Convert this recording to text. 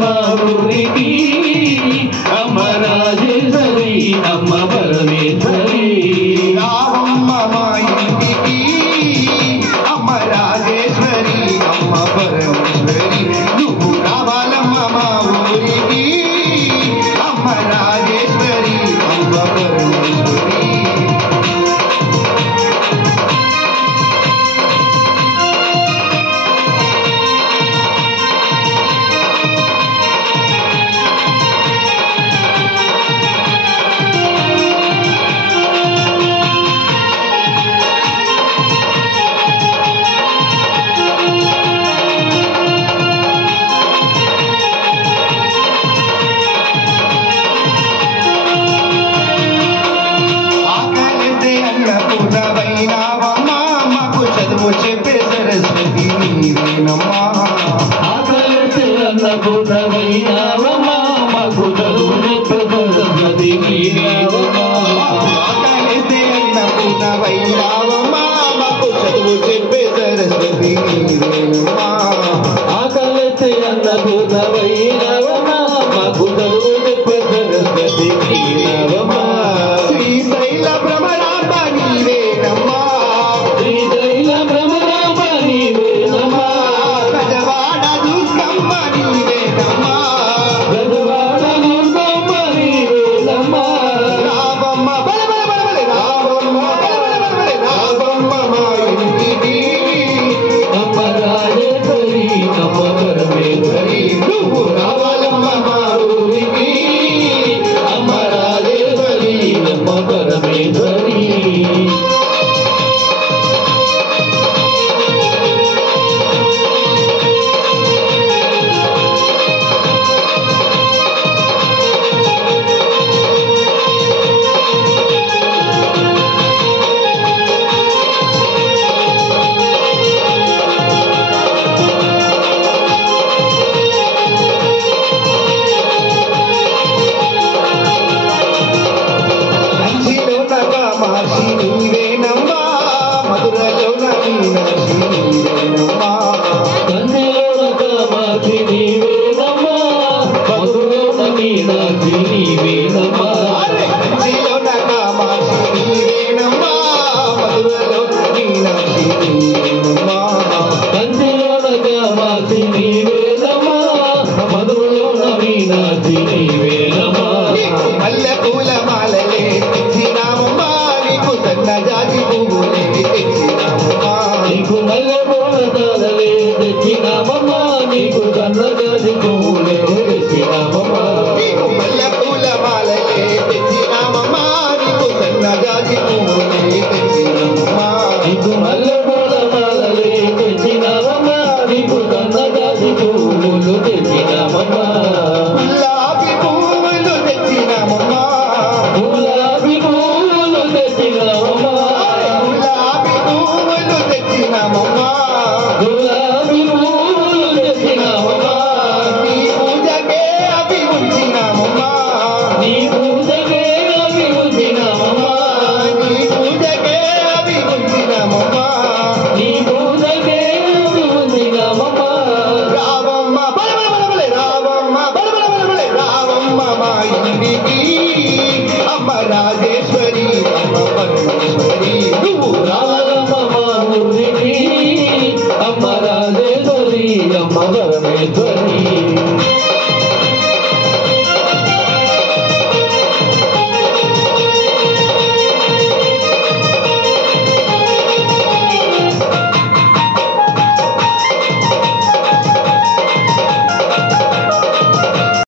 మా ఊరికి అమ్మ రాజేశ్వరి అమ్మ పరమేశ్వరి రావమ్మ మా ఇంటికి అమ్మ రాజేశ్వరి అమ్మ పరమేశ్వరి నువ్వు రావాలమ్మ మా ఊరికి అమ్మ రాజేశ్వరి అమ్మ పరమేశ్వరి చదువు చెప్పే సరస్వతి నీవేనమ్మా ఆకలిస్తే అన్నపూర్ణమైనావమ్మా మాకు చదువు చెప్పే సరస్వతి నీవేనమ్మా ఆకలిస్తే అన్నపూర్ణమైనావమ్మా మాకు చదువు చెప్పే సరస్వతి నీవేనమ్మా ఆకలిస్తే అన్నపూర్ణమైనావమ్మా మాకు చదువు చెప్పే సరస్వతి నీవేనమ్మా శ్రీశైల భ్రమరాంబ నీవేనమ్మా శ్రీశైల భ్రమరాంబ నీవేనమ్మా గజవాడ దుర్గమ్మ నీవేనమ్మా గజవాడ దుర్గమ్మ నీవేనమ్మా రావమ్మ బల బల బల బల రావమ్మ బల బల బల బల రావమ్మ మా ఇంటికి అమ్మ రాజేశ్వరి అమ్మ పరమేశ్వరి నువ్వు రావాలమ్మ మా ఊరికి అమ్మ రాజేశ్వరి అమ్మ పరమేశ్వరి కామాక్షి నీవేనమ్మా మధురలోన మీనాక్షి నీవేనమ్మా కన్నెలోన కామాక్షి నీవేనమ్మా మధురలోన మీనాక్షి నీవేనమ్మా కంచిలోన కామాక్షి నీవేనమ్మా మధురలోన మీనాక్షి నీవేనమ్మా కన్నెలోన కామాక్షి నీవేనమ్మా మధురలోన మీనాక్షి నీవేనమ్మా మల్లె పూల మాలలే తెచ్చినామమ్మా నీకు సన్నజాజి పువ్వులే తెచ్చినామమ్మా నీకు మల్లె పూల తాళలే తెచ్చినామమ్మా నీకు సన్నజాజి పువ్వులే తెచ్చినామమ్మా నీకు మల్లె పూల మాలలే తెచ్చినామమ్మా నీకు సన్నజాజి పువ్వులే తెచ్చినామమ్మా నీకు మల్లె పూల మాలలే తెచ్చినామమ్మా నీకు సన్నజాజి పువ్వులు తెచ్చినామమ్మా